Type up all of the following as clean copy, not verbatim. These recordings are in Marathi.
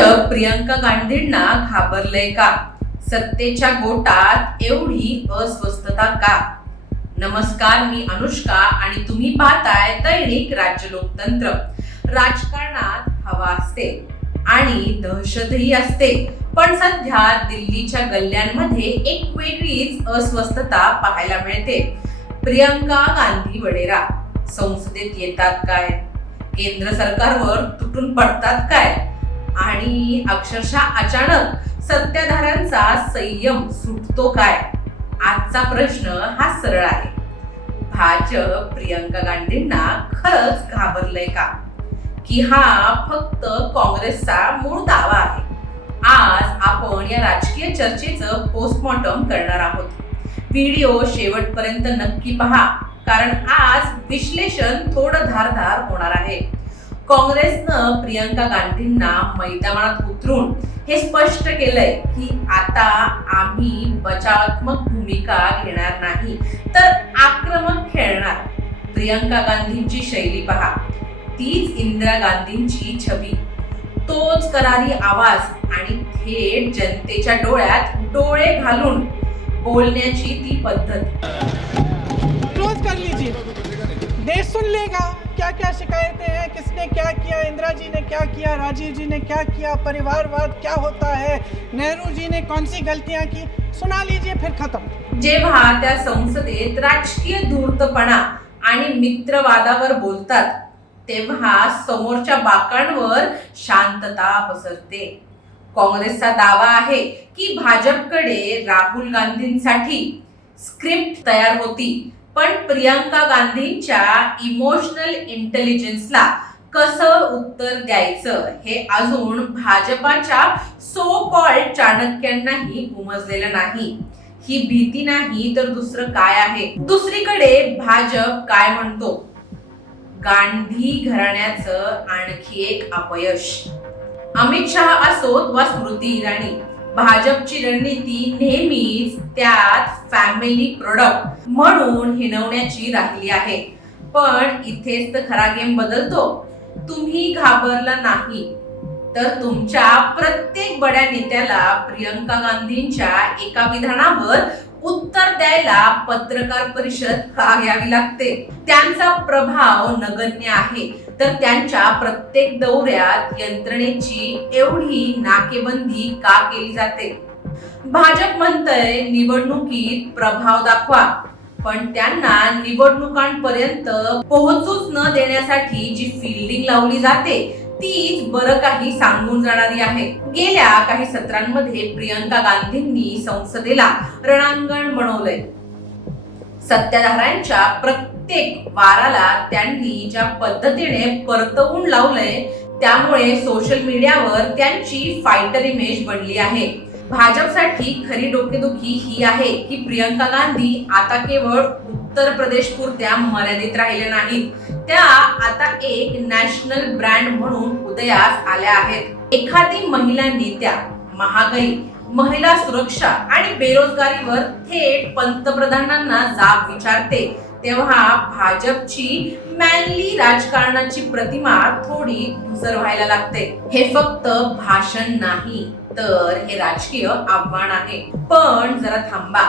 भाजप प्रियंका गांधींना घाबरलंय का? सत्तेच्या गोटात एवढी अस्वस्थता का? नमस्कार, मी अनुष्का आणि तुम्ही पाहताय दैनिक राज्य लोकतंत्र. राजकारणात हवा असते आणि दहशतही असते, पण सध्या दिल्लीच्या गल्ल्यांमध्ये एक वेगळीच अस्वस्थता पाहायला मिळते. प्रियंका गांधी वडेरा संसदेत येतात काय? केंद्र सरकारवर तुटून पडतात काय? आणि अक्षरशः अचानक सत्ताधाऱ्यांचा संयम सुटतो काय? आजचा प्रश्न हा सरळ आहे. भाजप प्रियंका गांधींना खरंच घाबरलंय का, की हा फक्त काँग्रेसचा मूळ दावा आहे? आज आपण या राजकीय चर्चेचं पोस्टमॉर्टम करणार आहोत. व्हिडिओ शेवटपर्यंत नक्की पहा, कारण आज विश्लेषण थोडं धारदार होणार आहे. काँग्रेसनं प्रियंका गांधींना मैदानात उतरून हे स्पष्ट केलंय की आता आम्ही बचावात्मक भूमिका घेणार नाही, तर आक्रमक खेळणार. प्रियंका गांधींची शैली पहा, तीच इंदिरा गांधींची छबी, तोच करारी आवाज आणि थेट जनतेच्या डोळ्यात डोळे घालून बोलण्याची ती पद्धत. क्लोज कर लीजिए, देश सुन लेगा क्या क्या शिकायतें हैं, किसने क्या किया, इंदिरा जी ने क्या किया, राजीव जी ने क्या किया, परिवारवाद क्या होता है, नेहरू जी ने कौन सी गलतियां की, सुना लीजिए, फिर खत्म. जेव्हा त्या संसदेत राजकीय धूर्तपणा आणि मित्रवादावर बोलतात, तेव्हा समोरच्या बाकांवर शांतता पसरते. काँग्रेसचा दावा आहे की भाजपकडे राहुल गांधींसाठी स्क्रिप्ट तयार होती, पण प्रियंका गांधींच्या इमोशनल इंटेलिजन्सला कसं उत्तर द्यायचं हे अजून भाजपाच्या सो कॉल्ड चाणक्यांनाही उमजलेलं नाही. ही भीती नाही तर दुसरं काय आहे? दुसरीकडे भाजप काय म्हणतो? गांधी घराण्याचं आणखी एक अपयश. अमित शहा असोत वा स्मृती इराणी, भाजपची रणनीती नेहमीच त्यात फॅमिली प्रोडक्ट म्हणून हिणवण्याची राहिली आहे. पण इथेच तर खरा गेम बदलतो. तुम्ही घाबरला नाही तर तुमच्या प्रत्येक बड्या नेत्याला प्रियंका गांधींच्या एका विधानावर उत्तर द्यायला पत्रकार परिषद का घ्यावी लागते? त्यांचा प्रभाव नगण्य आहे, तर त्यांच्या प्रत्येक दौऱ्यात यंत्रणेची एवढी नाकेबंदी का केली जाते? भाजप म्हणतंय निवडणुकीत प्रभाव दाखवा, पण त्यांना निवडणुकांपर्यंत पोहोचूच न देण्यासाठी जी फील्डिंग लावली जाते तीच बरं काही सांगून जाणारी आहे. गेल्या काही सत्रांमध्ये प्रियंका गांधींनी संसदेला रणांगण बनवलंय. सत्ताधाऱ्यांच्या प्रत्येक वाराला त्यांनी ज्या पद्धतीने परतवून लावलंय, त्यामुळे सोशल मीडियावर त्यांची फायटर इमेज बनली आहे. भाजपसाठी खरी डोकेदुखी ही आहे की प्रियंका गांधी आता केवळ उत्तर प्रदेश पुरत्या मर्यादित राहिल्या नाहीत, त्या आता एक नॅशनल ब्रँड म्हणून उदयास आल्या आहेत. एखादी महिला नेत्या महागाई, महिला सुरक्षा आणि बेरोजगारीवर थेट पंतप्रधानांना जाब विचारते, तेव्हा भाजपची मॅनली राजकारणाची प्रतिमा थोडी धूसर व्हायला लागते. हे फक्त भाषण नाही, तर हे राजकीय आव्हान आहे. पण जरा थांबा,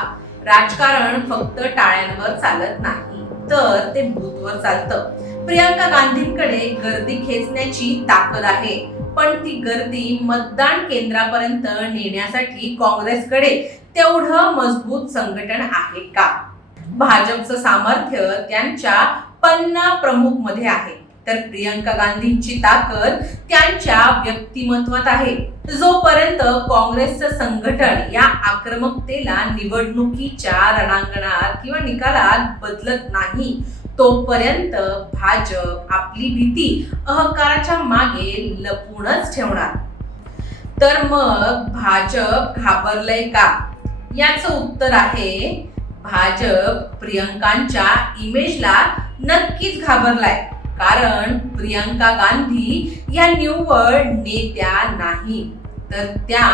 राजकारण फक्त टाळ्यांवर चालत नाही, तर ते बूथवर चालतं. प्रियंका गांधींकडे गर्दी खेचण्याची ताकद आहे, पण ती गर्दी मतदान केंद्रापर्यंत नेण्यासाठी काँग्रेसकडे तेवढं मजबूत संघटन आहे का? भाजपचं सामर्थ्य त्यांच्या 50 प्रमुख मध्ये आहे, तर प्रियंका गांधींची ताकद त्यांच्या व्यक्तिमत्वात आहे. जोपर्यंत काँग्रेसचं संघटन या आक्रमकतेला निवडणुकीच्या रणांगणात किंवा निकालात बदलत नाही, तोपर्यंत भाजप आपली भीती अहंकाराच्या मागे लपूनच ठेवणार. तर मग भाजप घाबरलंय का? याचं उत्तर आहे भाजप प्रियंकांच्या इमेजला नक्कीच घाबरलाय. कारण प्रियंका गांधी या निव्वळ नेत्या नाही, तर त्या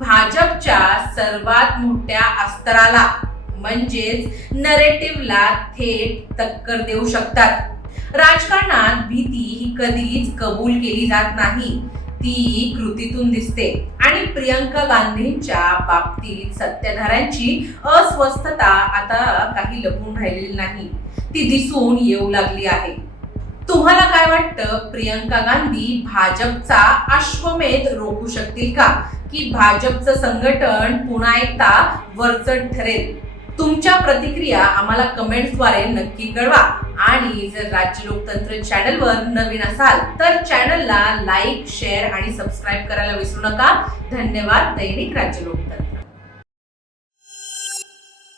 भाजपच्या सर्वात मोठ्या अस्त्राला म्हणजेच नरेटिव्हला थेट टक्कर देऊ शकतात. राजकारणात भीती ही कधीच कबूल केली जात नाही, ती कृतीतून दिसते आणि प्रियंका गांधींच्या बाबतीत सत्ताधाऱ्यांची अस्वस्थता आता काही लपून राहिलेली नाही, ती दिसून येऊ लागली आहे. तुम्हाला काय वाटतं, प्रियंका गांधी भाजपचा अश्वमेध रोखू शकतील का, की भाजपचं संघटन पुन्हा एकदा वरचढ ठरेल? तुमच्या प्रतिक्रिया आम्हाला कमेंट्सद्वारे नक्की कळवा. आणि जर राज्य लोकतंत्र चॅनलवर नवीन असाल तर चॅनलला लाईक, शेअर आणि सबस्क्राईब करायला विसरू नका. धन्यवाद. दैनिक राज्य लोकतंत्र.